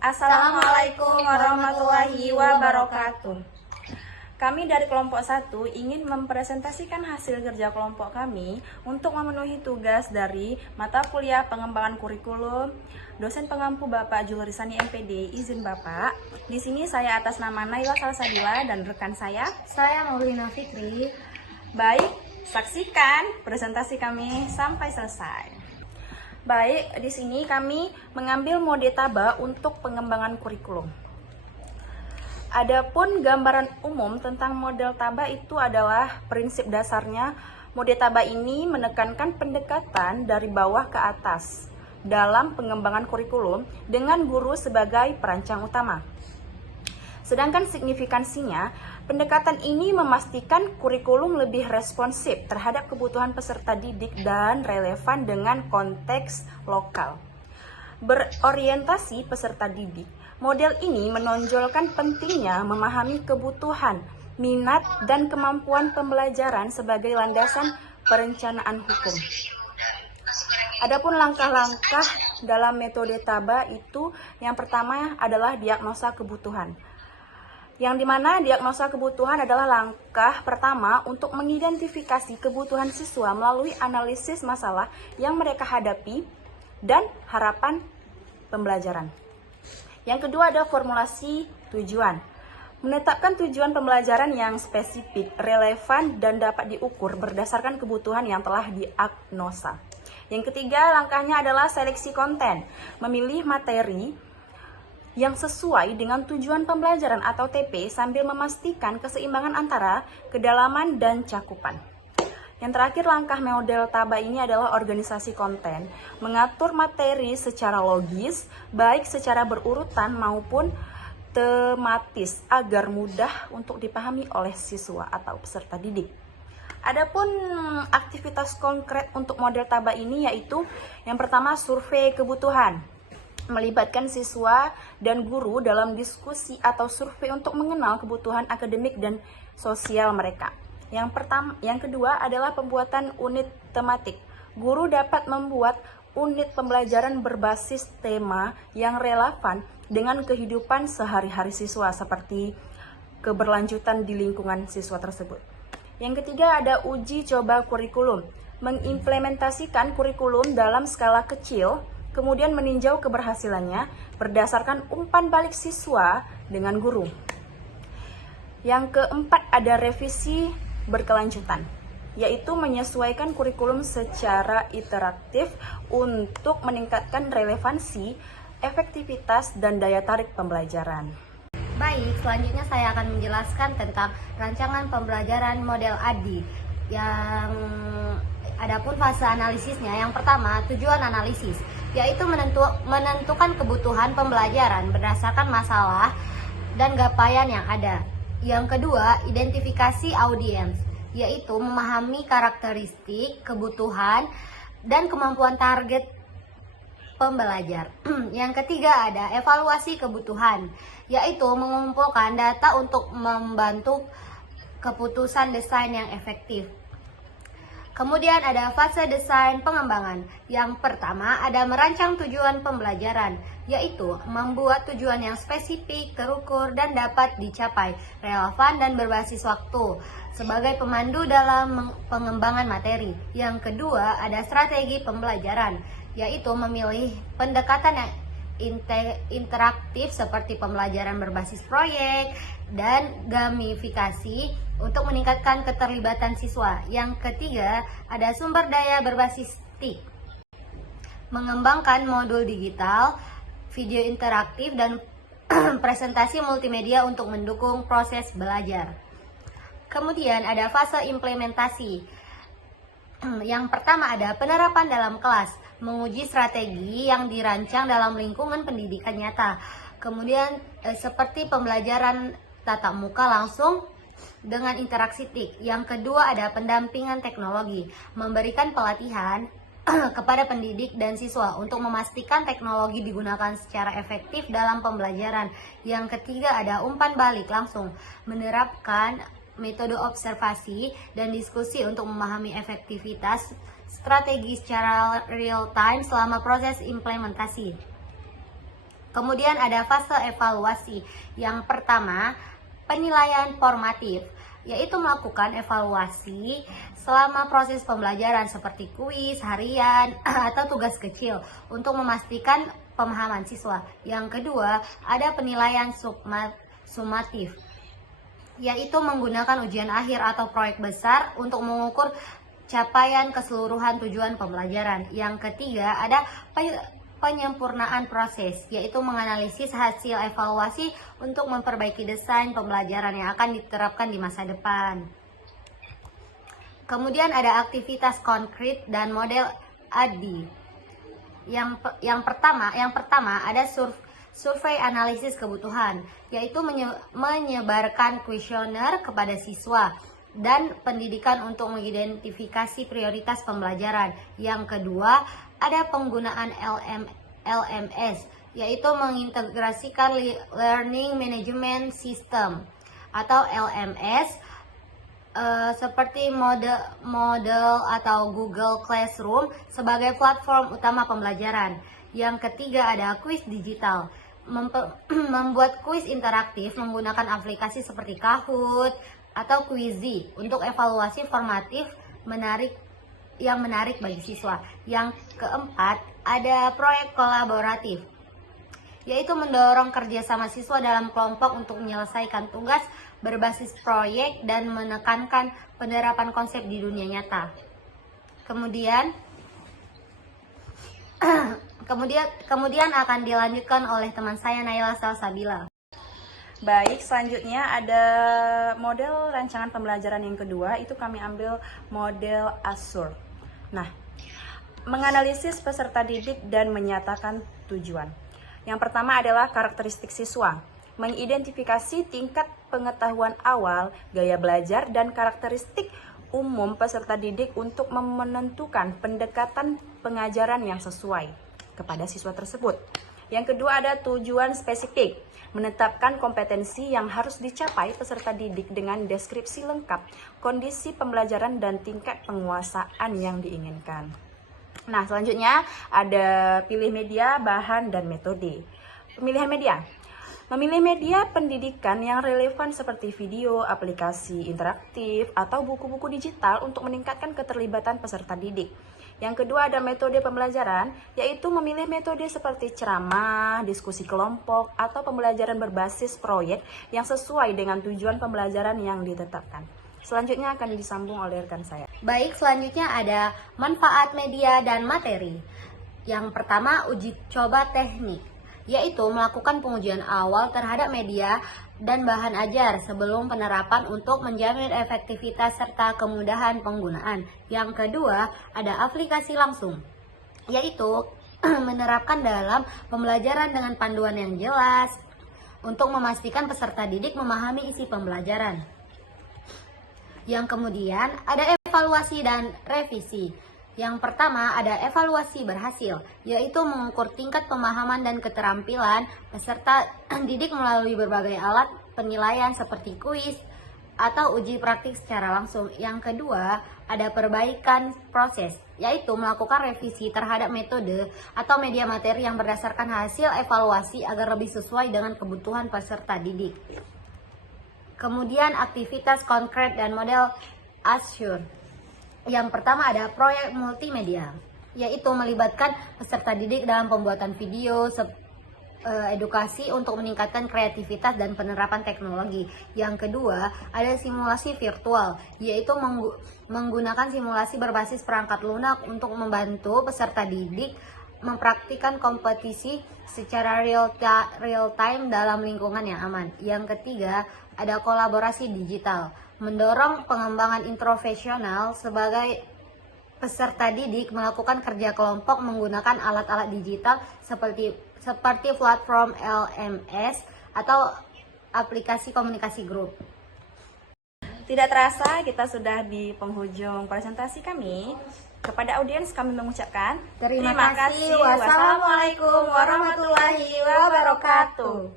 Assalamualaikum warahmatullahi wabarakatuh. Kami dari kelompok 1 ingin mempresentasikan hasil kerja kelompok kami untuk memenuhi tugas dari mata kuliah pengembangan kurikulum. Dosen pengampu Bapak Julrisani MPD, izin Bapak. Di sini saya atas nama Naila Salsabila dan rekan saya Maulina Fikri. Baik, saksikan presentasi kami sampai selesai. Baik, di sini kami mengambil mode taba untuk pengembangan kurikulum. Adapun gambaran umum tentang model taba itu adalah prinsip dasarnya. Mode taba ini menekankan pendekatan dari bawah ke atas dalam pengembangan kurikulum dengan guru sebagai perancang utama. Sedangkan signifikansinya, pendekatan ini memastikan kurikulum lebih responsif terhadap kebutuhan peserta didik dan relevan dengan konteks lokal. Berorientasi peserta didik, model ini menonjolkan pentingnya memahami kebutuhan, minat, dan kemampuan pembelajaran sebagai landasan perencanaan hukum. Adapun langkah-langkah dalam metode taba itu yang pertama adalah diagnosa kebutuhan. Yang dimana diagnosa kebutuhan adalah langkah pertama untuk mengidentifikasi kebutuhan siswa melalui analisis masalah yang mereka hadapi dan harapan pembelajaran. Yang kedua ada formulasi tujuan. Menetapkan tujuan pembelajaran yang spesifik, relevan, dan dapat diukur berdasarkan kebutuhan yang telah diagnosa. Yang ketiga langkahnya adalah seleksi konten. Memilih materi yang sesuai dengan tujuan pembelajaran atau TP sambil memastikan keseimbangan antara kedalaman dan cakupan. Yang terakhir langkah model taba ini adalah organisasi konten, mengatur materi secara logis, baik secara berurutan maupun tematis agar mudah untuk dipahami oleh siswa atau peserta didik. Adapun aktivitas konkret untuk model taba ini yaitu yang pertama survei kebutuhan. Melibatkan siswa dan guru dalam diskusi atau survei untuk mengenal kebutuhan akademik dan sosial mereka. Yang kedua adalah pembuatan unit tematik. Guru dapat membuat unit pembelajaran berbasis tema yang relevan dengan kehidupan sehari-hari siswa seperti keberlanjutan di lingkungan siswa tersebut. Yang ketiga ada uji coba kurikulum. Mengimplementasikan kurikulum dalam skala kecil, kemudian meninjau keberhasilannya berdasarkan umpan balik siswa dengan guru. Yang keempat ada revisi berkelanjutan, yaitu menyesuaikan kurikulum secara iteratif untuk meningkatkan relevansi, efektivitas, dan daya tarik pembelajaran. Baik, selanjutnya saya akan menjelaskan tentang rancangan pembelajaran model ADI. Yang adapun fase analisisnya, yang pertama tujuan analisis, yaitu menentukan kebutuhan pembelajaran berdasarkan masalah dan capaian yang ada. Yang kedua, identifikasi audiens, yaitu memahami karakteristik, kebutuhan, dan kemampuan target pembelajar. Yang ketiga ada evaluasi kebutuhan, yaitu mengumpulkan data untuk membantu keputusan desain yang efektif. Kemudian ada fase desain pengembangan. Yang pertama ada merancang tujuan pembelajaran, yaitu membuat tujuan yang spesifik, terukur, dan dapat dicapai, relevan, dan berbasis waktu sebagai pemandu dalam pengembangan materi. Yang kedua ada strategi pembelajaran, yaitu memilih pendekatan yang interaktif seperti pembelajaran berbasis proyek dan gamifikasi untuk meningkatkan keterlibatan siswa. Yang ketiga, ada sumber daya berbasis TIK. Mengembangkan modul digital, video interaktif, dan presentasi multimedia untuk mendukung proses belajar. Kemudian ada fase implementasi. Yang pertama ada penerapan dalam kelas, menguji strategi yang dirancang dalam lingkungan pendidikan nyata. Kemudian seperti pembelajaran tatap muka langsung dengan interaksi TIK. Yang kedua ada pendampingan teknologi, memberikan pelatihan kepada pendidik dan siswa untuk memastikan teknologi digunakan secara efektif dalam pembelajaran. Yang ketiga ada umpan balik langsung, menerapkan metode observasi dan diskusi untuk memahami efektivitas strategi secara real time selama proses implementasi. Kemudian ada fase evaluasi. Yang pertama, penilaian formatif, yaitu melakukan evaluasi selama proses pembelajaran seperti kuis, harian, atau tugas kecil untuk memastikan pemahaman siswa. Yang kedua, ada penilaian sumatif, yaitu menggunakan ujian akhir atau proyek besar untuk mengukur capaian keseluruhan tujuan pembelajaran. Yang ketiga, ada penyempurnaan proses, yaitu menganalisis hasil evaluasi untuk memperbaiki desain pembelajaran yang akan diterapkan di masa depan. Kemudian ada aktivitas konkret dan model ADDIE. Yang pertama ada survei analisis kebutuhan, yaitu menyebarkan kuesioner kepada siswa dan pendidikan untuk mengidentifikasi prioritas pembelajaran. Yang kedua, ada penggunaan LMS, yaitu mengintegrasikan Learning Management System atau LMS seperti Moodle atau Google Classroom sebagai platform utama pembelajaran. Yang ketiga, ada kuis digital. Membuat kuis interaktif menggunakan aplikasi seperti Kahoot atau Quizy untuk evaluasi formatif yang menarik bagi siswa. Yang keempat, ada proyek kolaboratif, yaitu mendorong kerjasama siswa dalam kelompok untuk menyelesaikan tugas berbasis proyek dan menekankan penerapan konsep di dunia nyata. Kemudian akan dilanjutkan oleh teman saya Naila Salsabila. Baik, selanjutnya ada model rancangan pembelajaran yang kedua, itu kami ambil model ASUR. Nah, menganalisis peserta didik dan menyatakan tujuan. Yang pertama adalah karakteristik siswa, mengidentifikasi tingkat pengetahuan awal, gaya belajar, dan karakteristik umum peserta didik untuk menentukan pendekatan pengajaran yang sesuai kepada siswa tersebut. Yang kedua ada tujuan spesifik, menetapkan kompetensi yang harus dicapai peserta didik dengan deskripsi lengkap, kondisi pembelajaran dan tingkat penguasaan yang diinginkan. Nah, selanjutnya ada pilih media, bahan, dan metode. Pemilihan media. Memilih media pendidikan yang relevan seperti video, aplikasi interaktif, atau buku-buku digital untuk meningkatkan keterlibatan peserta didik. Yang kedua ada metode pembelajaran, yaitu memilih metode seperti ceramah, diskusi kelompok, atau pembelajaran berbasis proyek yang sesuai dengan tujuan pembelajaran yang ditetapkan. Selanjutnya akan disambung oleh rekan saya. Baik, selanjutnya ada manfaat media dan materi. Yang pertama, uji coba teknik, yaitu melakukan pengujian awal terhadap media dan bahan ajar sebelum penerapan untuk menjamin efektivitas serta kemudahan penggunaan. Yang kedua, ada aplikasi langsung, yaitu menerapkan dalam pembelajaran dengan panduan yang jelas untuk memastikan peserta didik memahami isi pembelajaran. Yang kemudian, ada evaluasi dan revisi. Yang pertama ada evaluasi berhasil, yaitu mengukur tingkat pemahaman dan keterampilan peserta didik melalui berbagai alat penilaian seperti kuis atau uji praktik secara langsung. Yang kedua ada perbaikan proses, yaitu melakukan revisi terhadap metode atau media materi yang berdasarkan hasil evaluasi agar lebih sesuai dengan kebutuhan peserta didik. Kemudian aktivitas konkret dan model ASUR. Yang pertama ada proyek multimedia, yaitu melibatkan peserta didik dalam pembuatan video edukasi untuk meningkatkan kreativitas dan penerapan teknologi. Yang kedua ada simulasi virtual, yaitu menggunakan simulasi berbasis perangkat lunak untuk membantu peserta didik mempraktikkan kompetisi secara real time dalam lingkungan yang aman. Yang ketiga ada kolaborasi digital, mendorong pengembangan introversional sebagai peserta didik melakukan kerja kelompok menggunakan alat-alat digital seperti platform LMS atau aplikasi komunikasi grup. Tidak terasa kita sudah di penghujung presentasi kami. Kepada audiens kami mengucapkan Terima kasih. Wassalamualaikum warahmatullahi wabarakatuh.